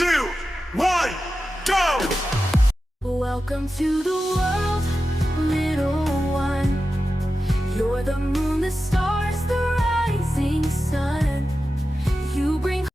two, one, go! Welcome to the world, little one. You're the moon, the stars, the rising sun. You bring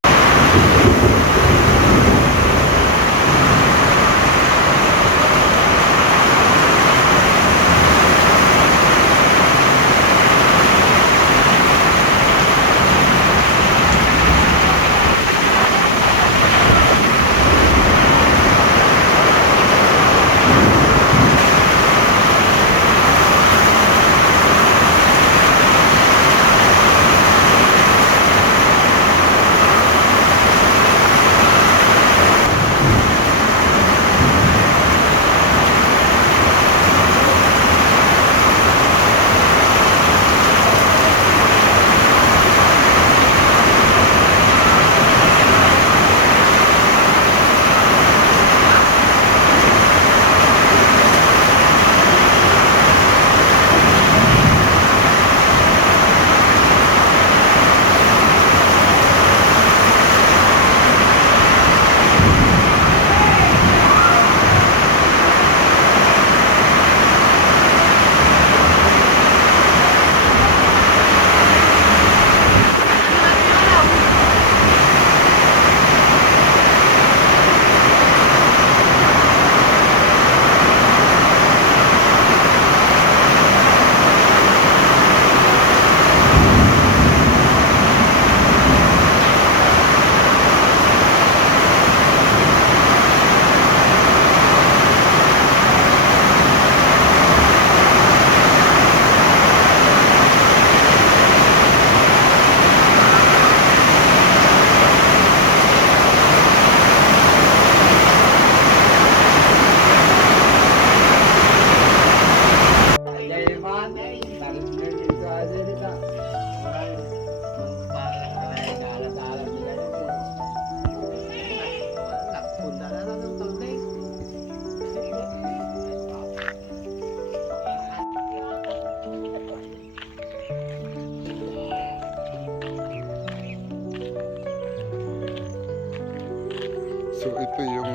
So ito yung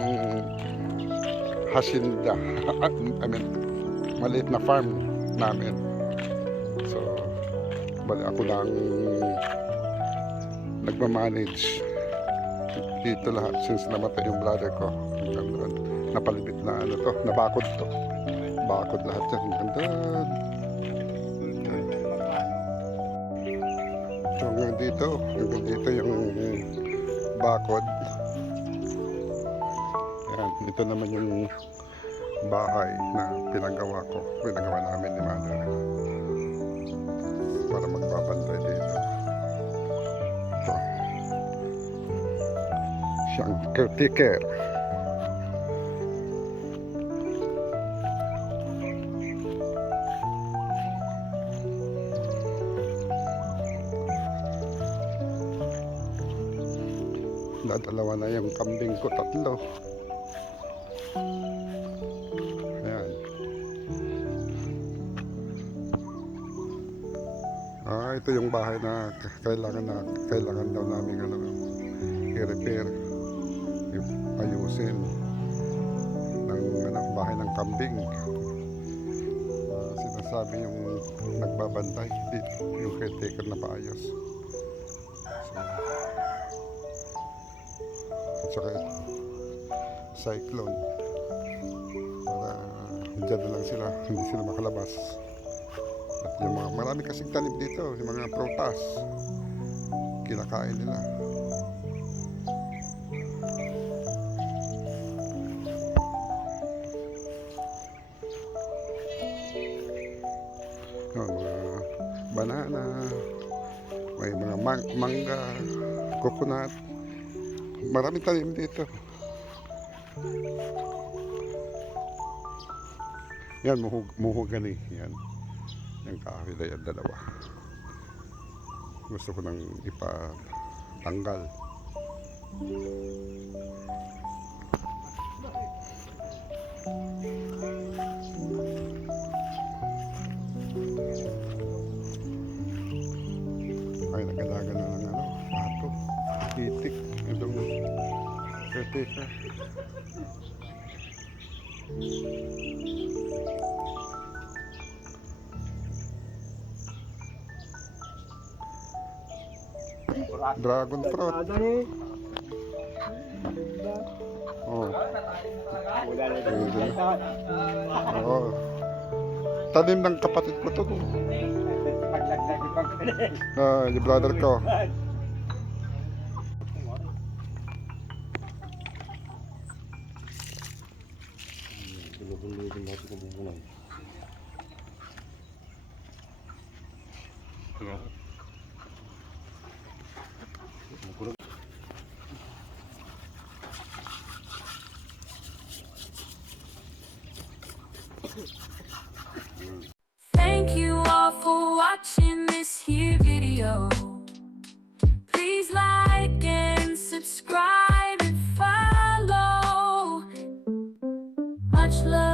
hacienda, I mean, maliit na farm namin. So, bali ako lang nagmamanage dito lahat since namatay yung brother ko. Napalibit na ano to, nabakod to. Bakod lahat yan. Ganda. So hanggang dito yung bakod. Yan, ito naman yung bahay na pinagawa namin ni Mother para magbabantay dito. Ito siyang caretaker. Dalawa na yung kambing ko, 3. Ayan. Ito yung bahay na kailangan daw namin i-repair, ayusin ng bahay ng kambing. Sinasabi yung nagbabantay dito, yung caretaker na paayos. At saka cyclone para dyan na lang sila, hindi sila makalabas. At yung marami kasing tanim dito, yung mga prutas kinakain nila. Mga banana, may mga mangga, coconut, maraming tanim dito. Yan, muhogani. Yan. Yung kahoy na yan, 2. Gusto ko nang ipatanggal. Ay, nagalaga na ng pato. Itik. Itong Teka. Dragon fruit. Oh. Oo. Tanim ng kapatid ko to. Yung brother ko. Thank you all for watching this here video. Please like and subscribe and follow. Much love.